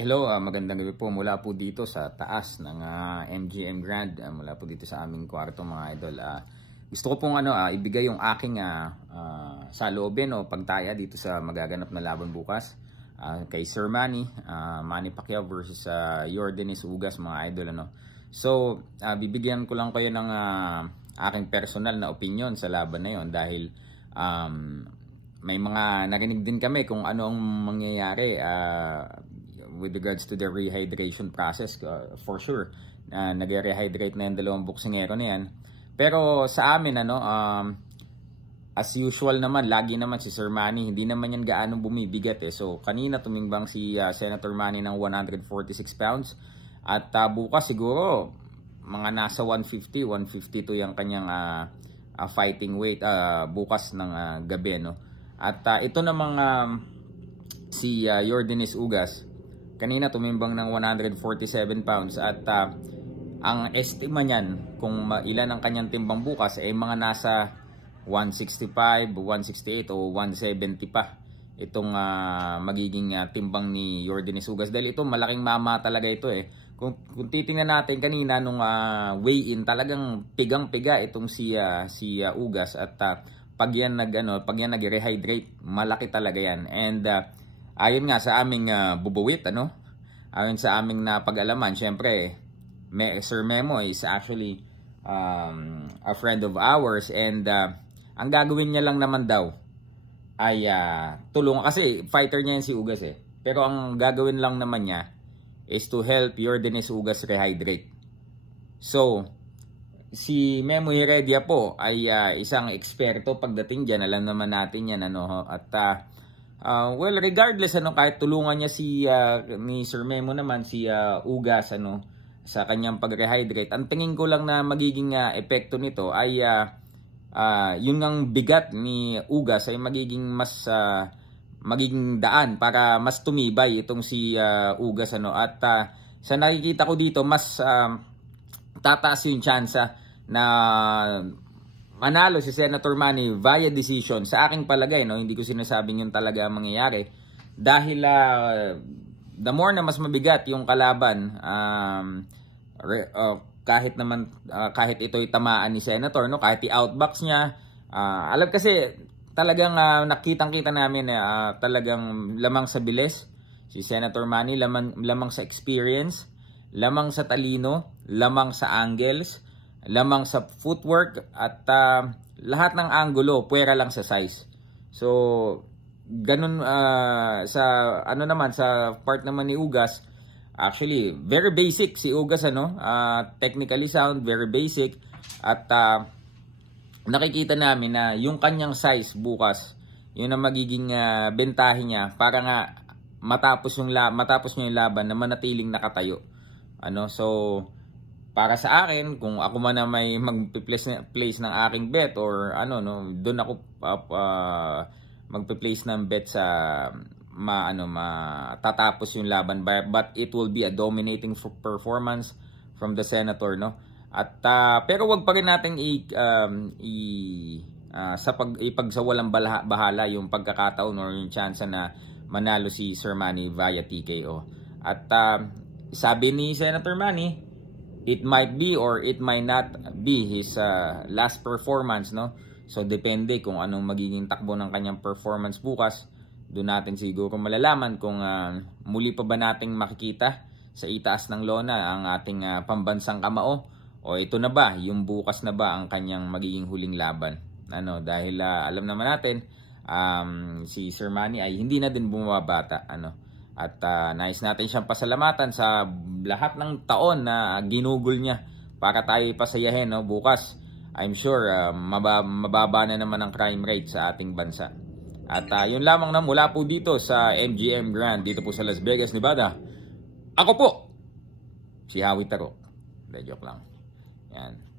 Hello, magandang gabi po mula po dito sa taas ng MGM Grand, mula po dito sa aming kwarto mga idol. Gusto ko pong ibigay yung aking saloobin o pagtaya dito sa magaganap na laban bukas kay Sir Manny Pacquiao versus Yordenis Ugas mga idol. So, bibigyan ko lang kayo ng aking personal na opinion sa laban na yon dahil may mga narinig din kami kung ano ang mangyayari with regards to the rehydration process. For sure nag-rehydrate na yung dalawang boksingero na yan, pero sa amin as usual naman, lagi naman si Sir Manny hindi naman yan gaano bumibigat So kanina tumingbang si Senator Manny ng 146 pounds at bukas siguro mga nasa 150, 152 yung kanyang fighting weight bukas ng gabi At ito namang si Yordenis Ugas kanina tumimbang ng 147 pounds at ang estima niyan kung ilan ang kanyang timbang bukas ay mga nasa 165, 168 o 170 pa itong magiging timbang ni Yordenis Ugas dahil ito malaking mama talaga ito Kung titingnan natin kanina nung weigh-in talagang pigang-piga itong si Ugas at pag yan nag-rehydrate malaki talaga yan. And ayon nga sa aming bubuwit ayon sa aming napag-alaman, syempre Sir Memo is actually a friend of ours and ang gagawin niya lang naman daw ay tulungan, kasi fighter niya yan si Ugas pero ang gagawin lang naman niya is to help Yordenis Ugas rehydrate. So si Memo Heredia po ay isang eksperto pagdating dyan, alam naman natin yan at well, regardless kahit tulungan niya ni Sir Memo naman si Ugas sa kanyang pag-rehydrate, ang tingin ko lang na magiging epekto nito ay yung ang bigat ni Ugas ay magiging daan para mas tumibay itong si Ugas at sa nakikita ko dito mas tataas yung tsansa na manalo si Senator Manny via decision sa aking palagay. Hindi ko sinasabing yun talaga ang mangyayari dahil the more na mas mabigat yung kalaban, kahit ito'y tamaan ni Senator, kahit i-outbox niya, alam kasi talagang nakitang-kita namin talagang lamang sa bilis si Senator Manny, lamang sa experience, lamang sa talino, lamang sa angles, lamang sa footwork at lahat ng angulo, puwera lang sa size. So ganun sa sa part naman ni Ugas, actually very basic si Ugas technically sound, very basic at nakikita namin na yung kanyang size bukas yun ang magiging bentahe niya para nga matapos niya yung laban na manatiling nakatayo. So para sa akin, kung ako man na may mag-place ng aking bet or doon ako magpe-place ng bet sa matatapos yung laban, but it will be a dominating performance from the Senator At pero wag pa rin nating ipagsawalang bahala yung pagkakataon or yung chance na manalo si Sir Manny via TKO. At sabi ni Senator Manny, it might be or it might not be his last performance So depende kung anong magiging takbo ng kanyang performance bukas. Doon natin siguro malalaman kung muli pa ba nating makikita sa itaas ng lona ang ating pambansang kamao o ito na ba, yung bukas na ba ang kanyang magiging huling laban. Dahil alam naman natin si Sir Manny ay hindi na din bumabata At nais natin siyang pasalamatan sa lahat ng taon na ginugol niya para tayo pasayahin bukas. I'm sure mababa na naman ang crime rate sa ating bansa. At yun lamang mula po dito sa MGM Grand, dito po sa Las Vegas, Nevada. Ako po, si Howie Tarok. Joke lang. Yan.